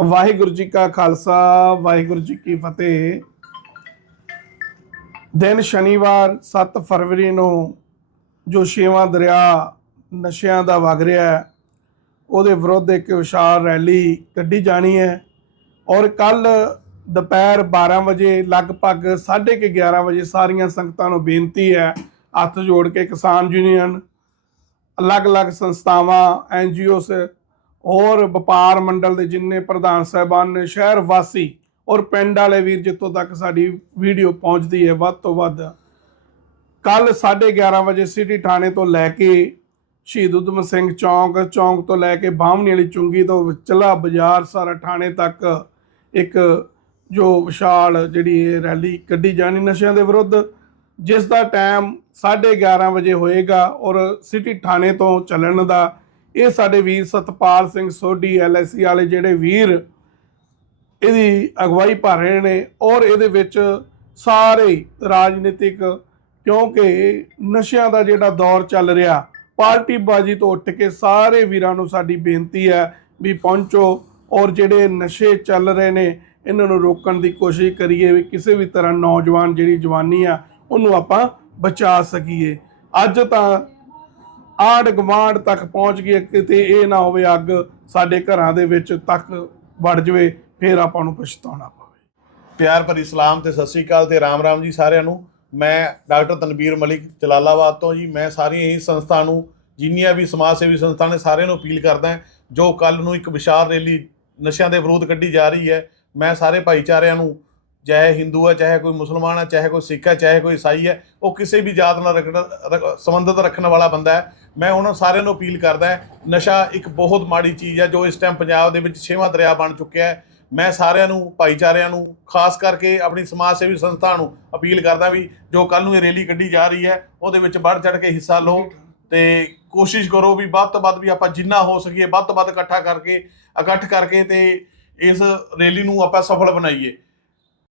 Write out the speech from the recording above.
ਵਾਹਿਗੁਰੂ ਜੀ ਕਾ ਖਾਲਸਾ, ਵਾਹਿਗੁਰੂ ਜੀ ਕੀ ਫਤਿਹ। ਦਿਨ ਸ਼ਨੀਵਾਰ 7 ਫਰਵਰੀ ਨੂੰ ਜੋ ਛੇਵਾਂ ਦਰਿਆ ਨਸ਼ਿਆਂ ਦਾ ਵਗ ਰਿਹਾ ਹੈ, ਉਹਦੇ ਵਿਰੁੱਧ ਇੱਕ ਵਿਸ਼ਾਲ ਰੈਲੀ ਕੱਢੀ ਜਾਣੀ ਹੈ ਔਰ ਕੱਲ ਦੁਪਹਿਰ 12 ਵਜੇ, ਲਗਭਗ 11:30 ਵਜੇ ਸਾਰੀਆਂ ਸੰਗਤਾਂ ਨੂੰ ਬੇਨਤੀ ਹੈ, ਹੱਥ ਜੋੜ ਕੇ ਕਿਸਾਨ ਯੂਨੀਅਨ, ਅਲੱਗ-ਅਲੱਗ ਸੰਸਥਾਵਾਂ ਐਨਜੀਓਸ ਹੋਰ ਵਪਾਰ ਮੰਡਲ ਦੇ ਜਿੰਨੇ ਪ੍ਰਧਾਨ ਸਾਹਿਬਾਨ ਨੇ, ਸ਼ਹਿਰ ਵਾਸੀ ਔਰ ਪਿੰਡ ਵਾਲੇ ਵੀਰ ਜਿੱਥੋਂ ਤੱਕ ਸਾਡੀ ਵੀਡੀਓ ਪਹੁੰਚਦੀ ਹੈ, ਵੱਧ ਤੋਂ ਵੱਧ। ਕੱਲ 11:30 ਵਜੇ ਸਿਟੀ ਥਾਣੇ ਤੋਂ ਲੈ ਕੇ ਸ਼ਹੀਦ ਉਦਮ ਸਿੰਘ ਚੌਂਕ ਚੌਂਕ ਤੋਂ ਲੈ ਕੇ ਬਾਹਮਣੀ ਵਾਲੀ ਚੁੰਗੀ ਤੋਂ ਵਿਚਲਾ ਬਾਜ਼ਾਰ ਸਾਰਾ ਥਾਣੇ ਤੱਕ ਇੱਕ ਜੋ ਵਿਸ਼ਾਲ ਜਿਹੜੀ ਇਹ ਰੈਲੀ ਕੱਢੀ ਜਾਣੀ ਨਸ਼ਿਆਂ ਦੇ ਵਿਰੁੱਧ, ਜਿਸ ਦਾ ਟਾਈਮ 11:30 ਵਜੇ ਹੋਏਗਾ ਔਰ ਸਿਟੀ ਥਾਣੇ ਤੋਂ ਚੱਲਣ ਦਾ ਇਹ ਸਾਡੇ ਵੀਰ ਸਤਪਾਲ ਸਿੰਘ ਸੋਢੀ ਐਲਆਈਸੀ ਵਾਲੇ ਜਿਹੜੇ ਵੀਰ, ਇਹਦੀ ਅਗਵਾਈ ਭਰ ਰਹੇ ਨੇ ਔਰ ਇਹਦੇ ਵਿੱਚ ਸਾਰੇ ਰਾਜਨੀਤਿਕ, ਕਿਉਂਕਿ ਨਸ਼ਿਆਂ ਦਾ ਜਿਹੜਾ ਦੌਰ ਚੱਲ ਰਿਹਾ, ਪਾਰਟੀ ਬਾਜੀ ਤੋਂ ਉੱਠ ਕੇ ਸਾਰੇ ਵੀਰਾਂ ਨੂੰ ਸਾਡੀ ਬੇਨਤੀ ਹੈ ਵੀ ਪਹੁੰਚੋ ਔਰ ਜਿਹੜੇ ਨਸ਼ੇ ਚੱਲ ਰਹੇ ਨੇ, ਇਹਨਾਂ ਨੂੰ ਰੋਕਣ ਦੀ ਕੋਸ਼ਿਸ਼ ਕਰੀਏ ਵੀ ਕਿਸੇ ਵੀ ਤਰ੍ਹਾਂ ਨੌਜਵਾਨ ਜਿਹੜੀ ਜਵਾਨੀ ਆ, ਉਹਨੂੰ ਆਪਾਂ ਬਚਾ ਸਕੀਏ। ਅੱਜ ਤਾਂ ਆੜ ਗਵਾਂਡ ਤੱਕ ਪਹੁੰਚ ਗਈ, ਕਿਤੇ ਇਹ ਨਾ ਹੋਵੇ ਅੱਗ ਸਾਡੇ ਘਰਾਂ ਦੇ ਵਿੱਚ ਤੱਕ ਵੜ ਜਵੇ, ਫਿਰ ਆਪਾਂ ਨੂੰ ਪਛਤਾਉਣਾ ਪਵੇ। ਪਿਆਰ ਭਰੀ ਸਲਾਮ ਤੇ ਸਤਿ ਸ੍ਰੀ ਅਕਾਲ ਤੇ ਰਾਮ ਰਾਮ ਜੀ ਸਾਰਿਆਂ ਨੂੰ। ਮੈਂ ਡਾਕਟਰ ਤਨਵੀਰ ਮਲਿਕ ਜਲਾਲਾਬਾਦ ਤੋਂ ਜੀ। ਮੈਂ ਸਾਰੀਆਂ ਹੀ ਸੰਸਥਾ ਨੂੰ, ਜਿੰਨੀਆਂ ਵੀ ਸਮਾਜ ਸੇਵੀ ਸੰਸਥਾ ਨੇ ਸਾਰਿਆਂ ਨੂੰ ਅਪੀਲ ਕਰਦਾ ਜੋ ਕੱਲ ਨੂੰ ਇੱਕ ਵਿਸ਼ਾਲ ਰੈਲੀ ਨਸ਼ਿਆਂ ਦੇ ਵਿਰੋਧ ਕੱਢੀ ਜਾ ਰਹੀ ਹੈ, ਮੈਂ ਸਾਰੇ ਭਾਈਚਾਰਿਆਂ ਨੂੰ ਚਾਹੇ ਹਿੰਦੂ ਹੈ ਚਾਹੇ ਕੋਈ ਮੁਸਲਮਾਨ ਹੈ ਚਾਹੇ ਕੋਈ ਸਿੱਖ ਹੈ ਚਾਹੇ ਕੋਈ ਈਸਾਈ ਹੈ ਉਹ ਕਿਸੇ ਵੀ ਜਾਤ ਨਾਲ ਰੱਖਣ- ਰ- ਸੰਬੰਧਿਤ ਰੱਖਣ ਵਾਲਾ ਬੰਦਾ ਹੈ। ਮੈਂ ਉਹਨਾਂ ਸਾਰਿਆਂ ਨੂੰ ਅਪੀਲ ਕਰਦਾ ਨਸ਼ਾ ਇੱਕ ਬਹੁਤ ਮਾੜੀ ਚੀਜ਼ ਹੈ ਜੋ ਇਸ ਟਾਈਮ ਪੰਜਾਬ ਦੇ ਵਿੱਚ ਛੇਵਾਂ ਦਰਿਆ ਬਣ ਚੁੱਕਿਆ ਹੈ। ਮੈਂ ਸਾਰਿਆਂ ਨੂੰ, ਭਾਈਚਾਰਿਆਂ ਨੂੰ, ਖਾਸ ਕਰਕੇ ਆਪਣੀ ਸਮਾਜ ਸੇਵੀ ਸੰਸਥਾ ਨੂੰ ਅਪੀਲ ਕਰਦਾ ਵੀ ਜੋ ਕੱਲ ਨੂੰ ਇਹ ਰੈਲੀ ਕੱਢੀ ਜਾ ਰਹੀ ਹੈ, ਉਹਦੇ ਵਿੱਚ ਵੱਧ ਚੜ ਕੇ ਹਿੱਸਾ ਲਓ ਤੇ ਕੋਸ਼ਿਸ਼ ਕਰੋ ਵੀ ਵੱਧ ਤੋਂ ਵੱਧ ਵੀ ਆਪਾਂ ਜਿੰਨਾ ਹੋ ਸਕੀਏ ਵੱਧ ਤੋਂ ਵੱਧ ਇਕੱਠਾ ਕਰਕੇ, ਇਕੱਠ ਕਰਕੇ ਤੇ ਇਸ ਰੈਲੀ ਨੂੰ ਆਪਾਂ ਸਫਲ ਬਣਾਈਏ।